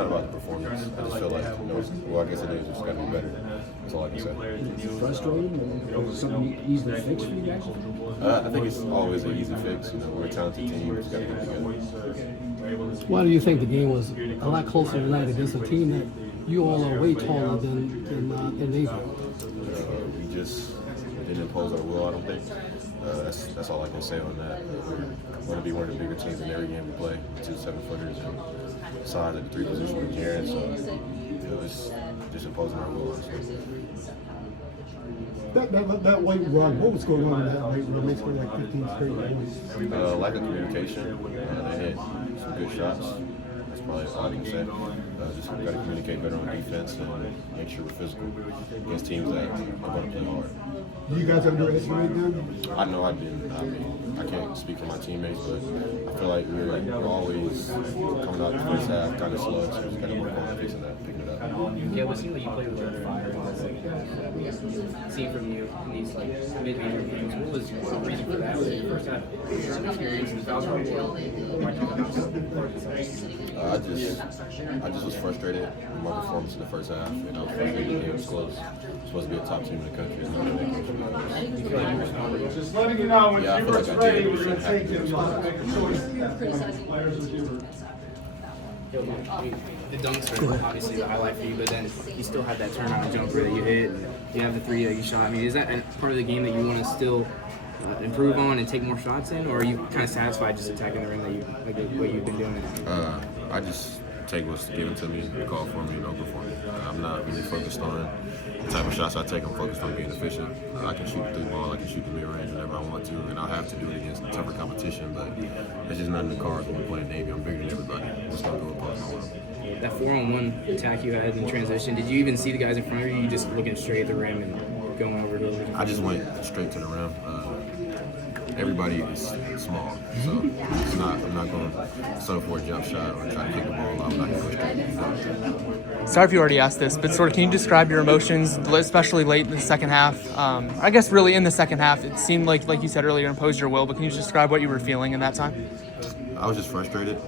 Not about the performance. I just feel like, well, I guess it is. It's got to be better. That's all I can say. Is it frustrating? Or is it something you easily fix for you guys? I think it's always an easy fix. We're a talented team. We just got to get together. Why do you think the game was a lot closer tonight against a team that you all are way taller than they are? We just didn't impose our will, I don't think. That's all I can say on that. We're going to be one of the bigger teams in every game we play. 2 7-footers and size at the 3 position with Jaren. So it's just imposing our will, honestly. That late run, what was going on in that late run? They scored like 15 straight points. Lack of communication. They hit some good shots. That's probably all I can say. Just got to communicate better on defense and make sure we're physical against teams that are going to play hard. Do you guys underestimate them? I know I didn't. I mean, I can't speak for my teammates, but I feel like we're always coming out the first half kind of slow, so we just got to work on fixing that, picking it up. Yeah, it seemed like you played with a lot of fire in the second half. Seeing from you in these mid-major games, what was the reason for that? Was it your first half? Some experience in the foul trouble? I just was frustrated with my performance in the first half, and I was frustrated the game was close. We're supposed to be a top team in the country. Just letting you know when Yeah, I feel like Stuart's I ready, did. we're going to take him. The dunks are obviously the highlight for you, but then you still have that turnaround jumper that you hit. You have the 3 that you shot. I mean, is that part of the game that you want to still improve on and take more shots in, or are you kind of satisfied just attacking the rim that the way you've been doing it? I just take what's given to me, call for me, and over for me. I'm not really focused on the type of shots I take. I'm focused on being efficient. I can shoot the 3 ball, I can shoot the mid-range whenever I want to, and I'll have to do it against tougher competition, but it's just not in the cards when we play Navy. I'm bigger than everybody. I'm just going to do it past my world. That 4-on-1 attack you had in transition, did you even see the guys in front of you? You just looking straight at the rim and going over to I just went straight to the rim. Everybody is small, so I'm not going to settle for a jump shot or try to kick the ball out. I'm not going to go straight to the rim. Sorry if you already asked this, but sort of can you describe your emotions, especially late in the second half? I guess really in the second half, it seemed like you said earlier, imposed your will, but can you just describe what you were feeling in that time? I was just frustrated, and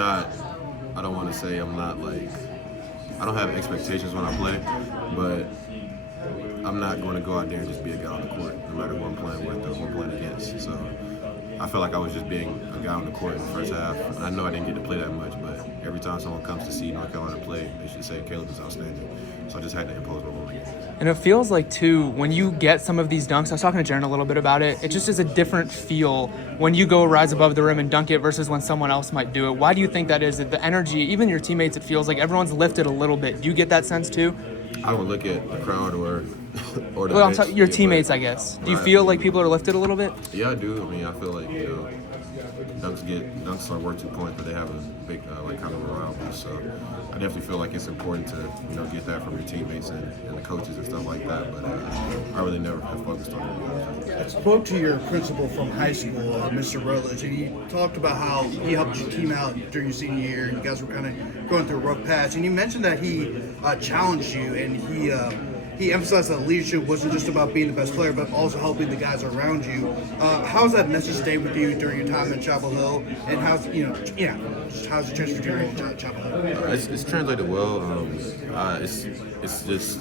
I don't want to say I'm not like, I don't have expectations when I play, but I'm not going to go out there and just be a guy on the court, no matter who I'm playing with or who I'm playing against. So I feel like I was just being a guy on the court in the first half. And I know I didn't get to play that much, but every time someone comes to see North Carolina play, they should say Caleb is outstanding. So I just had to impose my will again. And it feels like, too, when you get some of these dunks, I was talking to Jaren a little bit about it, it just is a different feel when you go rise above the rim and dunk it versus when someone else might do it. Why do you think that is? The energy, even your teammates, it feels like everyone's lifted a little bit. Do you get that sense, too? I don't look at the crowd or the Well, I'm bench, talking your teammates, I guess. Do you feel like people are lifted a little bit? Yeah, I do. I mean, I feel like, dunks are worth 2 points, but they have a big, kind of morale boost. So I definitely feel like it's important to, get that from your teammates and the coaches and stuff like that. But I really never have focused on it. I spoke to your principal from high school, Mr. Rutledge, and he talked about how he helped your team out during your senior year, and you guys were kind of going through a rough patch. And you mentioned that he challenged you, and he emphasized that leadership wasn't just about being the best player, but also helping the guys around you. How's that message stayed with you during your time in Chapel Hill, and how's the transfer during Chapel Hill? It's translated well. It's just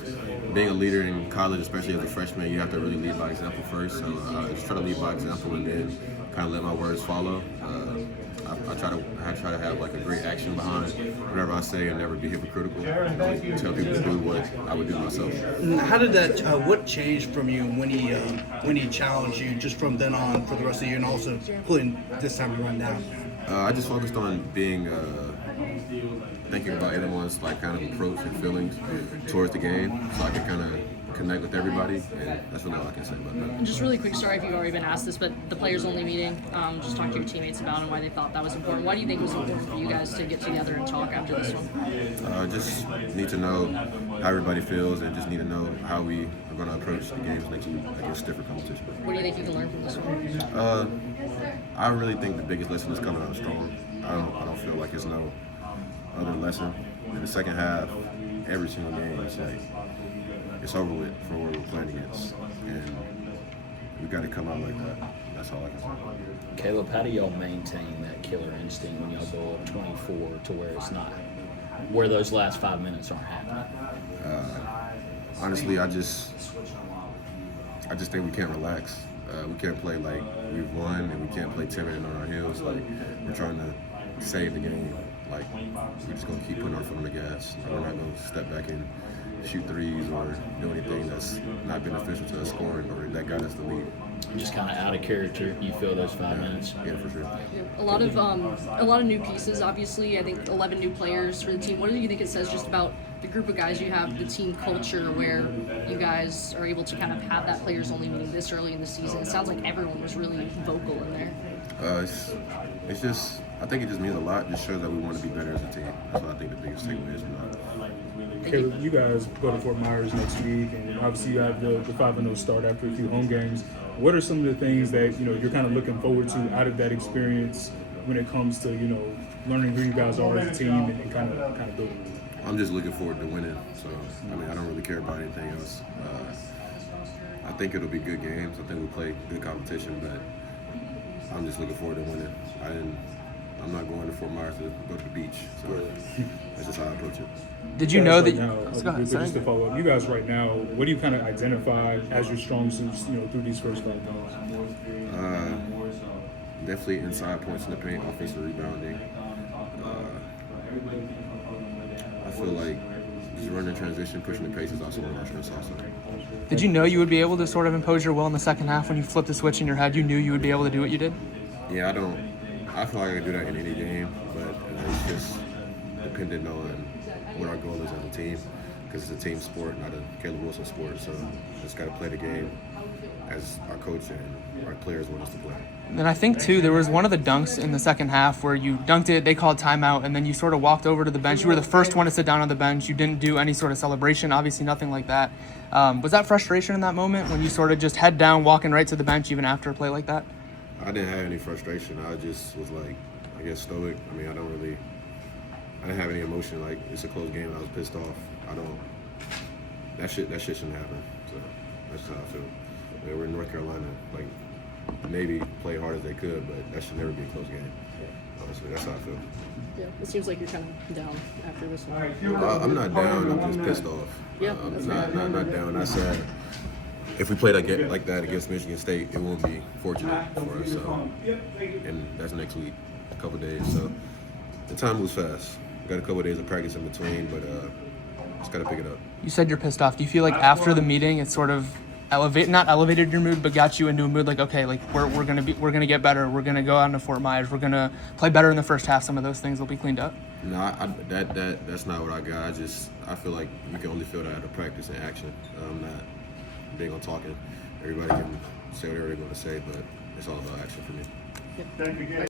being a leader in college, especially as a freshman, you have to really lead by example first. So I just try to lead by example and then kind of let my words follow. I try to have like a great action behind whatever I say and never be hypocritical. Tell people to do what I would do myself. How did that? What changed from you when he challenged you, just from then on for the rest of the year, and also putting this time to run down? I just focused on being thinking about everyone's like kind of approach and feelings towards the game, so I could kind of connect with everybody, and that's really all I can say about that. Just really quick, sorry if you've already been asked this, but the players-only meeting, just talk to your teammates about and why they thought that was important. Why do you think it was important for you guys to get together and talk after this one? Just need to know how everybody feels and just need to know how we are going to approach the games next week against different competition. What do you think you can learn from this one? I really think the biggest lesson is coming out strong. I don't feel like it's no other lesson. In the second half, every single game, it's like it's over with for what we're playing against, and we got to come out like that. that's all I can say. Caleb, how do y'all maintain that killer instinct when y'all go up 24 to where it's not, where those last 5 minutes aren't happening? Honestly, I just think we can't relax. We can't play like we've won, and we can't play timid and on our heels. Like we're trying to save the game. Like we're just gonna keep putting our foot on the gas. Like, we're not gonna step back and shoot threes or do anything that's not beneficial to us scoring or that got us the lead. Just kind of out of character, you feel those 5 minutes? Yeah, for sure. A lot of new pieces. Obviously, I think 11 new players for the team. What do you think it says just about the group of guys you have, the team culture, where you guys are able to kind of have that players only meeting this early in the season? It sounds like everyone was really vocal in there. It's just, I think it just means a lot. Just shows that we want to be better as a team. That's what I think the biggest takeaway is from that. Caleb, you guys go to Fort Myers next week, and obviously you have the 5-0 start after a few home games. What are some of the things that you're kind of looking forward to out of that experience when it comes to learning who you guys are as a team and kind of building? I'm just looking forward to winning. So I mean, I don't really care about anything else. I think it'll be good games. I think we'll play good competition, but I'm just looking forward to winning. I'm not going to Fort Myers to go to the beach, so that's just how I approach it. Did you know that? Now, Go ahead, sorry. just to follow up, you guys right now, what do you kind of identify as your strong suits, through these first 5 games? Definitely inside points in the paint, offensive rebounding. I feel like just running transition, pushing the pace is also one of our strengths also. Did you know you would be able to sort of impose your will in the second half when you flipped the switch in your head? You knew you would be able to do what you did? Yeah, I feel like I can do that in any game, but it's just dependent on what our goal is as a team, because it's a team sport, not a Caleb Wilson sport. So just got to play the game as our coach and our players want us to play. And then I think, too, there was one of the dunks in the second half where you dunked it, they called timeout, and then you sort of walked over to the bench. You were the first one to sit down on the bench. You didn't do any sort of celebration, obviously nothing like that. Was that frustration in that moment when you sort of just head down, walking right to the bench even after a play like that? I didn't have any frustration. I just was like, I guess, stoic. I mean, I didn't have any emotion. Like, it's a close game and I was pissed off. That shit shouldn't happen. So that's how I feel. Yeah, we're in North Carolina. Like, Navy played hard as they could, but that should never be a close game. Honestly, that's how I feel. Yeah, it seems like you're kind of down after this one. I'm not down. I'm just pissed off. Yeah, I'm not down. I said if we played like that against Michigan State, it won't be fortunate for us. So, and that's next week, a couple days. So the time moves fast. We got a couple days of practice in between, but just got to pick it up. You said you're pissed off. Do you feel like after the meeting it sort of not elevated your mood, but got you into a mood like, okay, like we're gonna get better. We're gonna go out into Fort Myers. We're gonna play better in the first half. Some of those things will be cleaned up. No, that's not what I got. I feel like you can only feel that out of practice and action. I'm not big on talking. Everybody can say whatever they're going to say, but it's all about action for me.